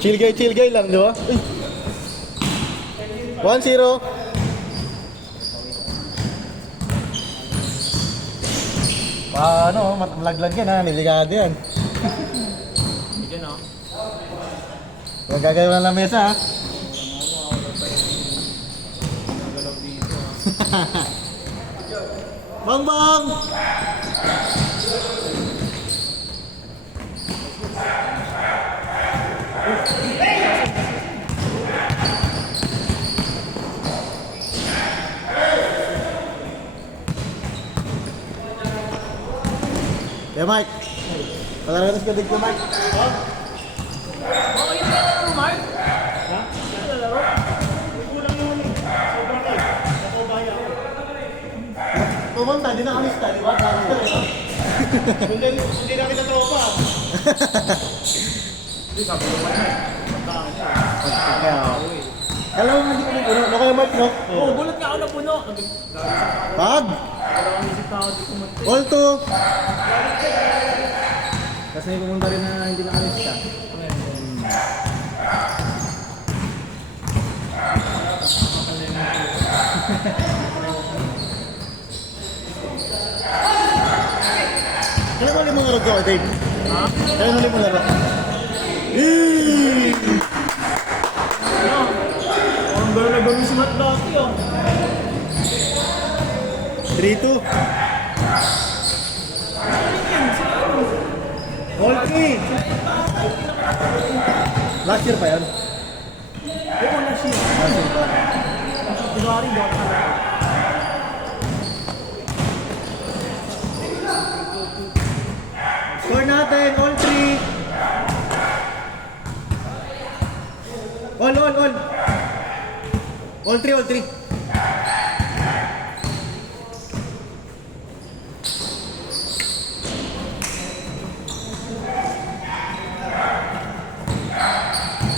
Chill guy lang, di ba? 1-0. Paano? Malaglag yan ha, niligado yan. Diyan o. Huwag gagawin lang lamesa ha. Bang bang! Ya Mike, pagkakatas ka dito Mike. Oh, yun na lang, Mark. Ha? Yun na laro. Kulang naman eh. Sobrang kayo. Ako baya ako. Pumunta, di na kami sta, di ba? Hindi na kita tropa. Hindi, sabi ko pa niya. Pagkaan niya. Alam mo, hindi kami puno. Ano kayo Mike, no? Oo, gulat nga ako na puno. Pag! Dalawang isip na ako di kumunti. All to! Kasi may pumunta rin na hindi na kami sta. Kailan ulit mong laro ko, Dave? Ha? Kailan ulit mong laro? Ano? Ang gano'n na gawin si Matt dati oh. 3-2. All 3. Last year pa yan? Oo, last year. Last year pa. January, doon ka lang. Score natin, all 3. All. All 3.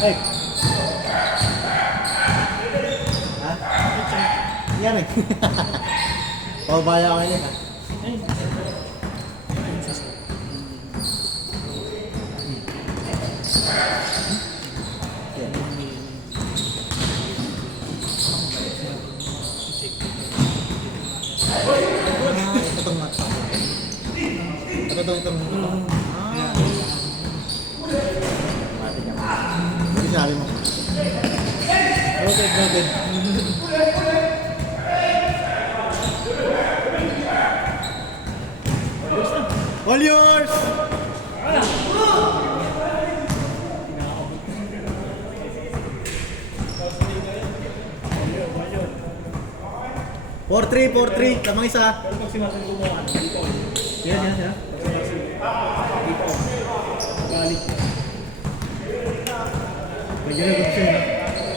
Hey. Ha? Yan eh. Pabaya ka yan ha. Itong mata. Itong. Hindi sabi mo. Okay, noted. All yours! Four three, tamang isa. Pero pag sinasabi ko mo, dito. Yan. Dito. Galit.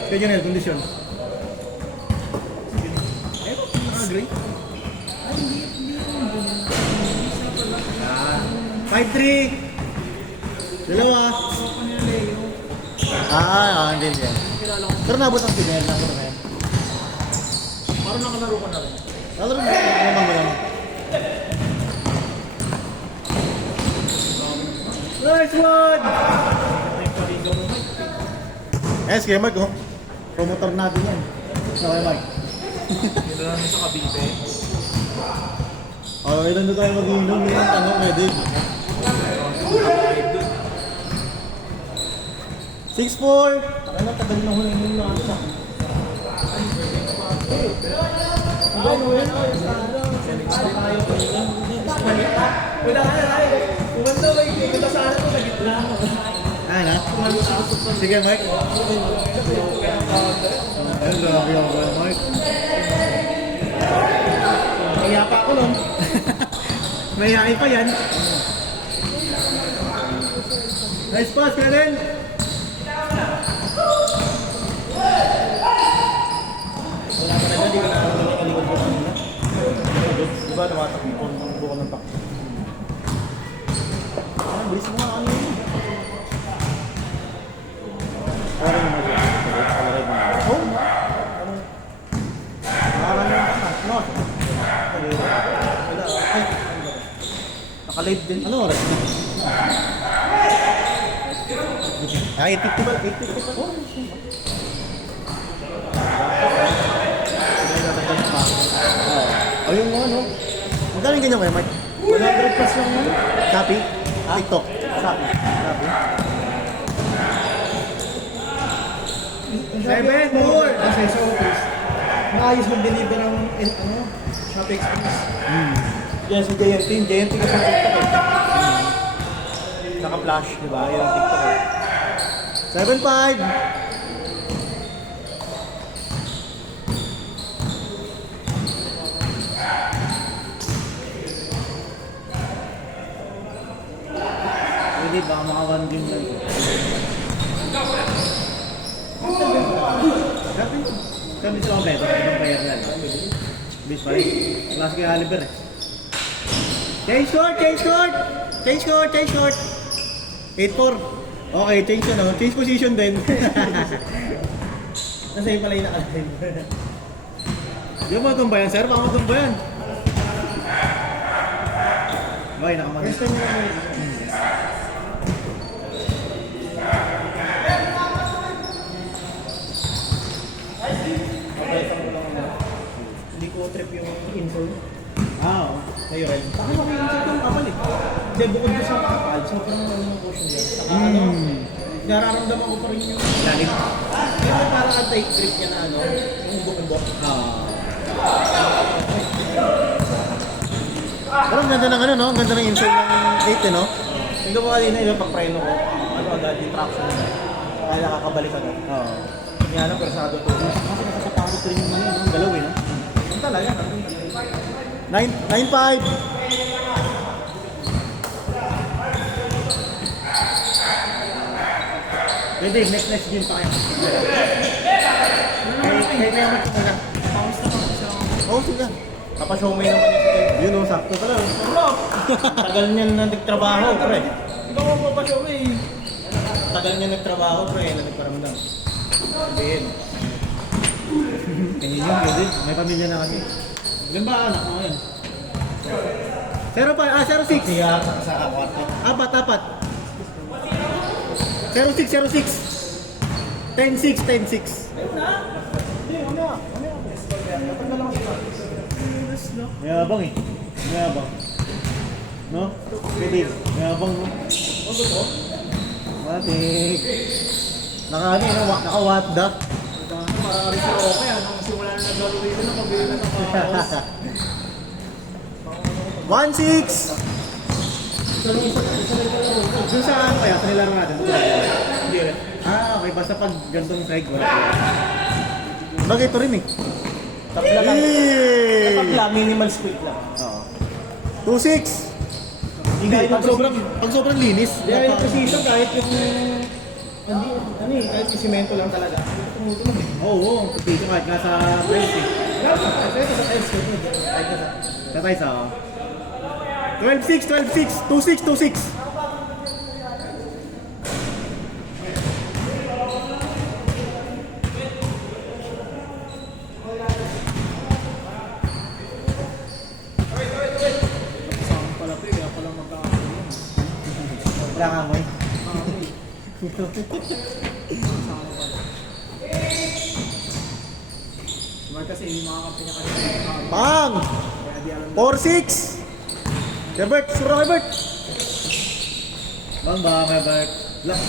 Regional condition. Ayun, agree. 5-3. Dalawa. Hindi yan. Kilala ko. Pero nabot ang pinel na ko naman. Parang nakalaro ko na rin. Lalo mo naman. Nice one! Yes, kaya Mark, oh. Promotor natin yan. Okay, Mark. Nila namin sa Cavite. Ilan doon tayo mag-inom ngayon? Tanong, pwede. 6-4! Ano, tagal na huli yung natin ah. Wala ka na tayo. Kumanda ba yung ikot sa akin ko sa gitna. Na? Sige, Mike. Ayun, grabe ako, Mike. Kaya pa ako nun. Mayayain pa yan. Nice pass, Karen! Wala ka na di ka nakalikod ko kanina. Diba nawatakipon ng buko ng takip? Bilis mo nga ano yun. Naka-live din. Ano oras? Ah, 850 ba? 850 pa? Oh, Oh, yung ano? Magkano yung ganyan kayo, Mike? 100 plus lang yun. Shopee? TikTok? Shopee. Shopee? 7-4! Kasi sa office, maayos mag-deliver ng ano, Shopee Express. Yan si JNT. Yung JNT kasi sa TikTok eh. Naka-flash, di ba? Yan ang TikTok eh. 7.5! Hindi, baka mga 1 game lang. Grabe. Kami sa kompleto. Ibang player na. Bis pa rin. Klase kay Oliver eh. Change short! Change short! Change short! Change short! 8-4. Okay, change yun. Change position din. Nasa yung pala yung naka-live. Di ba magtumbayan, sir? Baka magtumbayan. Okay, nakamagay. First time nyo naman. Hindi ko trip yung info. Ah, oo. Ayun. Baka makikinig yung kapal eh. Hindi, bukod ko sa kapal, sobrang ano ng caution yan. Saka ano, nararamdaman ko pa rin yung lalim. Pero parang anti-trip niya na ano, yung umbok-umbok. Pero ang ganda ng ano, no? Ang ganda ng insole ng 8, eh, no? Tingnan mo kanina yung pag-preno ko, ano agad yung traction niya. Kaya nakakabalik agad. Oo. Kaya lang, persado to. Kasi nakasapakot rin yung ano, yung galaw eh, no? Ang talaga, nandun talaga. 9.5. Pwede, next game pa kayo. Kaya na yung muna. Oo, sige. Kapashow may naman yung sige. Yun, oh, sakto pala. Tagal niya na nagtrabaho, pre. Ikaw ang papashow eh. Tagal niya nagtrabaho, pre, na nagparamdam. Sabihin. Kanina yun, pwede. May pamilya na kasi. Ilan ba anak mo ngayon? 06. Siya sa kwarto. Apat. 06. 10-6. Ayun na. Hindi, ano? Matagal lang siya. Mayabang eh. Mayabang. No? Pwede. Mayabang, no? Ano to? Matik. Naka-what the? Parang rin siya okay. Nung simula na naglaro rito, nakabili na ng pangos. 1-6. Doon saan kaya? Sa nilaro natin? Hindi rin. Ah, okay. Basta pag gantong strike, wala. Bagay ito rin eh. Tabla lang. Yay! Tabla, minimal split lang. Oo. 2-6. Hindi, Kahit pag sobrang linis. Dahil yung precision, kahit yung... Hindi, ano eh, kahit yung simento lang talaga. Tumutunog eh. Oo, dito kahit nasa place eh. Kahit sa tiles ko, kahit sa... Sa tayo sa... 12-6. 2-6. Kasama pala ito, kaya pala magkakaroon. Wala ka amoy. Mark kasi yung mga kampanya kanina. Bang! Kaya di alam 4-6. Kebert, sura Kebert. Bang ba, Kebert? Lah.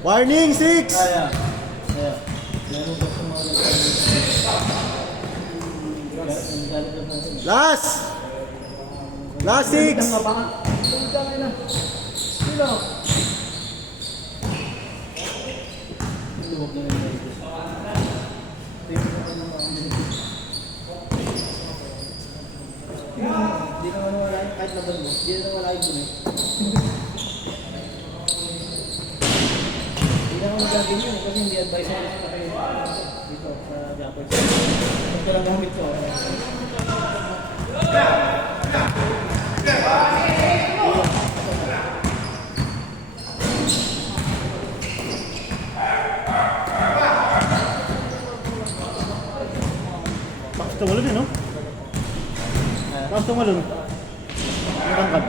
Warning 6. Kaya. Meron ba sa mga Last 6. Sino? Luwag na rin ito. Hindi naman wala yung kahit laban mo. Hindi naman wala yung dun eh. Hindi naman magagawin yun kasi hindi advisable sa kayo dito sa Japon. Ito lang gamit ko. tumalon yun, no? Tapos tumalon. Matangkad.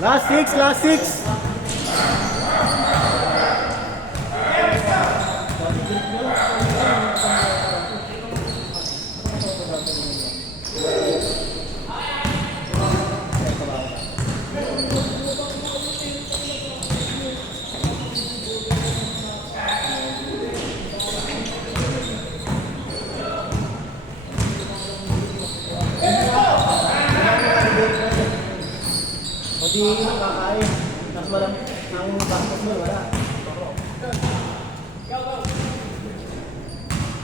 Last 6, last 6. Pati kakain. Tapos walang ang bastos mo, wala.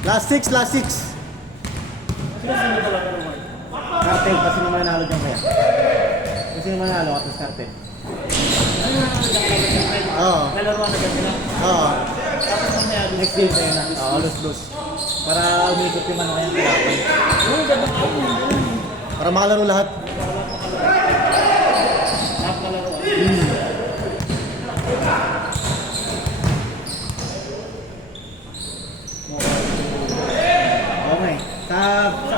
Last 6, last 6. Sino ba lang naman? Cartel, kasi naman nanalo dyan kaya. Kasi naman nanalo at sa cartel. Oo. Nalaruan na sila. Oo. Tapos mamaya, Next game sa'yo na. Oo, lose. Para umikot yung ano kaya kalaban. Para makalaro lahat. lahat nalaruan. Okay.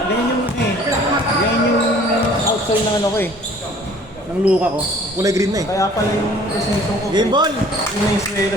Ganyan yung ganyan yung outside ng ano ko eh. Ng luka ko. Kulay green na eh. Kaya pala yung presentong ko. Game ball! Yung Venezuela